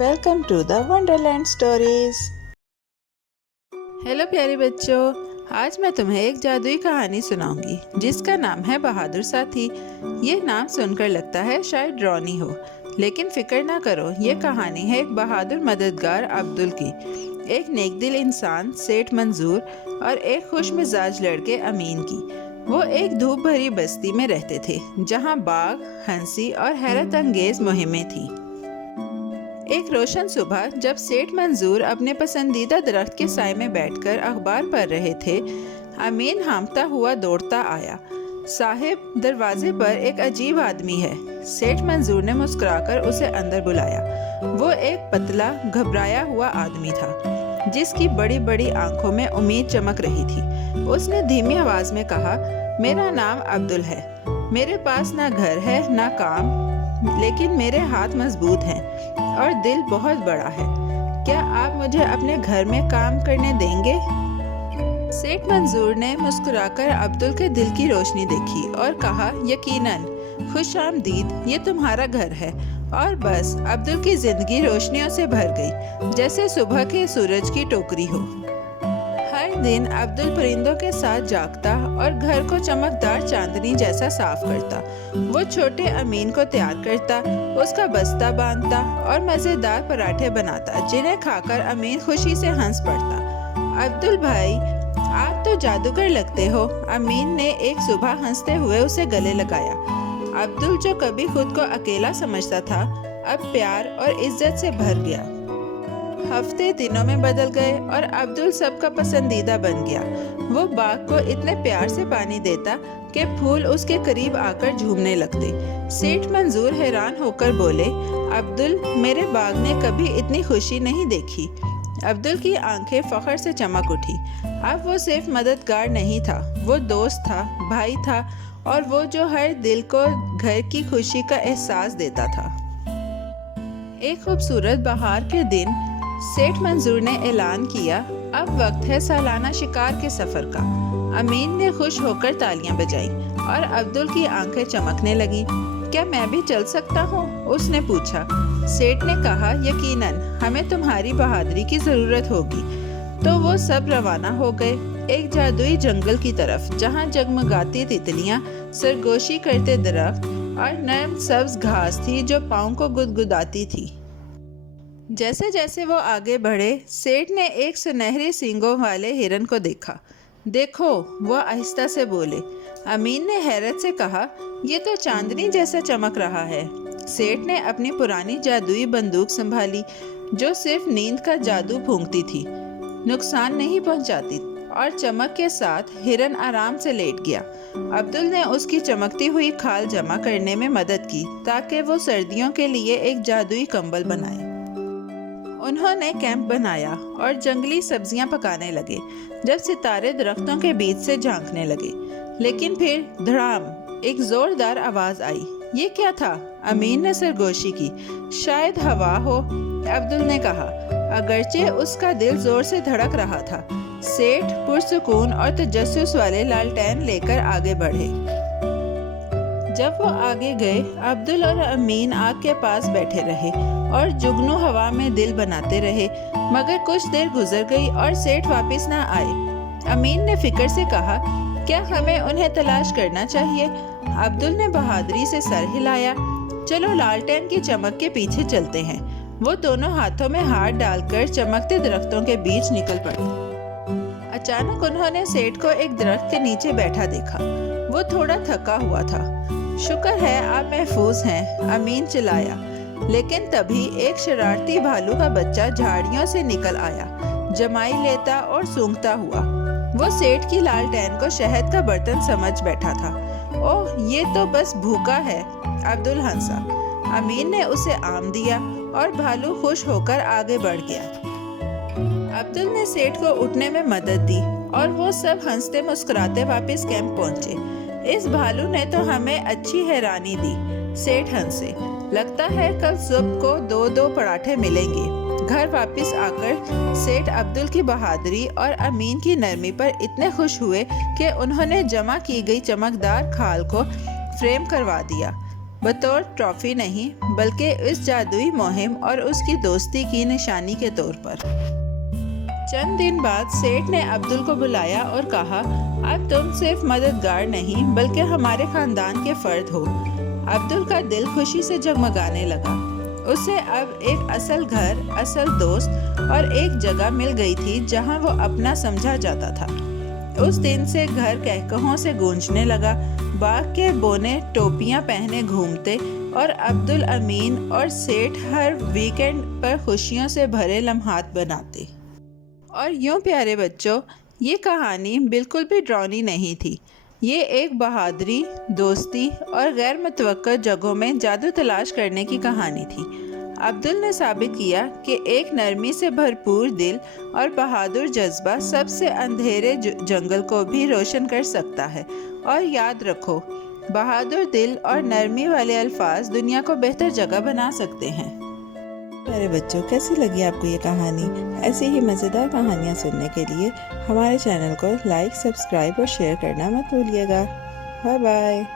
Welcome to the wonderland stories. Hello प्यारे बच्चों, आज मैं तुम्हें एक जादुई कहानी सुनाऊंगी जिसका नाम है बहादुर साथी। ये नाम सुनकर लगता है शायद डरावनी हो, लेकिन फिक्र ना करो, ये कहानी है एक बहादुर मददगार अब्दुल की, एक नेकदिल इंसान सेठ मंजूर और एक खुश मिजाज लड़के अमीन की। वो एक धूप भरी बस्ती में रहते थे जहाँ बाघ, हंसी और हैरत अंगेज मुहिमें थीं। एक रोशन सुबह जब सेठ मंजूर अपने पसंदीदा दरख्त के साए में बैठकर अखबार पढ़ रहे थे, अमीन हांफता हुआ दौड़ता आया। साहिब, दरवाजे पर एक अजीब आदमी है। सेठ मंजूर ने मुस्कुराकर उसे अंदर बुलाया। वो एक पतला, घबराया हुआ आदमी था जिसकी बड़ी बड़ी आंखों में उम्मीद चमक रही थी। उसने धीमी आवाज में कहा, मेरा नाम अब्दुल है। मेरे पास ना घर है ना काम, लेकिन मेरे हाथ मजबूत हैं और दिल बहुत बड़ा है। क्या आप मुझे अपने घर में काम करने देंगे? सेठ मंजूर ने मुस्कुराकर अब्दुल के दिल की रोशनी देखी और कहा, यकीनन, खुश आमदीद, ये तुम्हारा घर है। और बस अब्दुल की जिंदगी रोशनियों से भर गई, जैसे सुबह के सूरज की टोकरी हो। हर दिन अब्दुल परिंदों के साथ जागता और घर को चमकदार चांदनी जैसा साफ करता। वो छोटे अमीन को तैयार करता, उसका बस्ता बांधता और मज़ेदार पराठे बनाता, जिन्हें खाकर अमीन खुशी से हंस पड़ता। अब्दुल भाई, आप तो जादूगर लगते हो, अमीन ने एक सुबह हंसते हुए उसे गले लगाया। अब्दुल, जो कभी खुद को अकेला समझता था, अब प्यार और इज्जत से भर गया। हफ्ते दिनों में बदल गए और अब्दुल सबका पसंदीदा बन गया। वो बाग को इतने प्यार से पानी देता कि फूल उसके करीब आकर झूमने लगते। सेठ मंजूर हैरान होकर बोले, अब्दुल, मेरे बाग ने कभी इतनी खुशी नहीं देखी। अब्दुल की आंखें फख्र से चमक उठी। अब वो सिर्फ मददगार नहीं था, वो दोस्त था, भाई था, और वो जो हर दिल को घर की खुशी का एहसास देता था। एक खूबसूरत बहार के दिन सेठ मंजूर ने ऐलान किया, अब वक्त है सालाना शिकार के सफर का। अमीन ने खुश होकर तालियां बजाईं और अब्दुल की आंखें चमकने लगी। क्या मैं भी चल सकता हूँ? उसने पूछा। सेठ ने कहा, यकीनन, हमें तुम्हारी बहादुरी की जरूरत होगी। तो वो सब रवाना हो गए, एक जादुई जंगल की तरफ, जहाँ जगमगाती तितलियां, सरगोशी करते दरख्त और नर्म सब्ज घास थी जो पाँव को गुदगुदाती थी। जैसे जैसे वो आगे बढ़े, सेठ ने एक सुनहरे सींगों वाले हिरन को देखा। देखो, वो आहिस्ता से बोले। अमीन ने हैरत से कहा, ये तो चांदनी जैसा चमक रहा है। सेठ ने अपनी पुरानी जादुई बंदूक संभाली, जो सिर्फ नींद का जादू फूंकती थी, नुकसान नहीं पहुंचाती, और चमक के साथ हिरन आराम से लेट गया। अब्दुल ने उसकी चमकती हुई खाल जमा करने में मदद की ताकि वो सर्दियों के लिए एक जादुई कंबल बनाए। उन्होंने कैंप बनाया और जंगली सब्जियां पकाने लगे, जब सितारे दरख्तों के बीच से झांकने लगे। लेकिन फिर धड़ाम, एक जोरदार आवाज आई। ये क्या था? अमीन ने सरगोशी की। शायद हवा हो, अब्दुल ने कहा, अगरचे उसका दिल जोर से धड़क रहा था। सेठ पुरसुकून और तजस्सुस वाले लालटेन लेकर आगे बढ़े। जब वो आगे गए, अब्दुल और अमीन आग के पास बैठे रहे और जुगनू हवा में दिल बनाते रहे। मगर कुछ देर गुजर गई और सेठ वापस ना आए। अमीन ने फिक्र से कहा, क्या हमें उन्हें तलाश करना चाहिए? अब्दुल ने बहादुरी से सर हिलाया। चलो लालटेन की चमक के पीछे चलते हैं। वो दोनों हाथों में हाथ डालकर चमकते दरख्तों के बीच निकल पड़े। अचानक उन्होंने सेठ को एक दरख्त के नीचे बैठा देखा। वो थोड़ा थका हुआ था। शुक्र है आप महफूज हैं, अमीन चिल्लाया। लेकिन तभी एक शरारती भालू का बच्चा झाड़ियों से निकल आया, जमाई लेता और सूंघता हुआ। वो सेठ की लालटेन को शहद का बर्तन समझ बैठा था। ओह, ये तो बस भूखा है, अब्दुल हंसा। अमीन ने उसे आम दिया और भालू खुश होकर आगे बढ़ गया। अब्दुल ने सेठ को उठने में मदद दी और वो सब हंसते मुस्कुराते वापस कैंप पहुंचे। इस भालू ने तो हमें अच्छी हैरानी दी, सेठ हंसे। लगता है कल सुबह को 2-2 पराठे मिलेंगे। घर वापस आकर सेठ अब्दुल की बहादुरी और अमीन की नरमी पर इतने खुश हुए कि उन्होंने जमा की गई चमकदार खाल को फ्रेम करवा दिया। बतौर ट्रॉफी नहीं बल्कि इस जादुई मुहिम और उसकी दोस्ती की निशानी के तौर पर। चंद दिन बाद सेठ ने अब्दुल को बुलाया और कहा, अब तुम सिर्फ मददगार नहीं बल्कि हमारे खानदान के फर्द हो। अब्दुल का दिल खुशी से जगमगाने लगा। उसे अब एक असल घर, असल दोस्त और एक जगह मिल गई थी जहां वो अपना समझा जाता था। उस दिन से घर कहकहों से गूंजने लगा, बाग के बोने टोपियां पहने घूमते और अब्दुल अमीन और सेठ हर वीकेंड पर खुशियों से भरे लम्हात बनाते। और यूं प्यारे बच्चों, ये कहानी बिल्कुल भी डरावनी नहीं थी। ये एक बहादुरी, दोस्ती और गैर मुतवक्का जगहों में जादू तलाश करने की कहानी थी। अब्दुल ने साबित किया कि एक नरमी से भरपूर दिल और बहादुर जज्बा सबसे अंधेरे जंगल को भी रोशन कर सकता है। और याद रखो, बहादुर दिल और नरमी वाले अल्फाज दुनिया को बेहतर जगह बना सकते हैं। प्यारे बच्चों, कैसी लगी आपको ये कहानी? ऐसी ही मज़ेदार कहानियाँ सुनने के लिए हमारे चैनल को लाइक, सब्सक्राइब और शेयर करना मत भूलिएगा। Bye bye.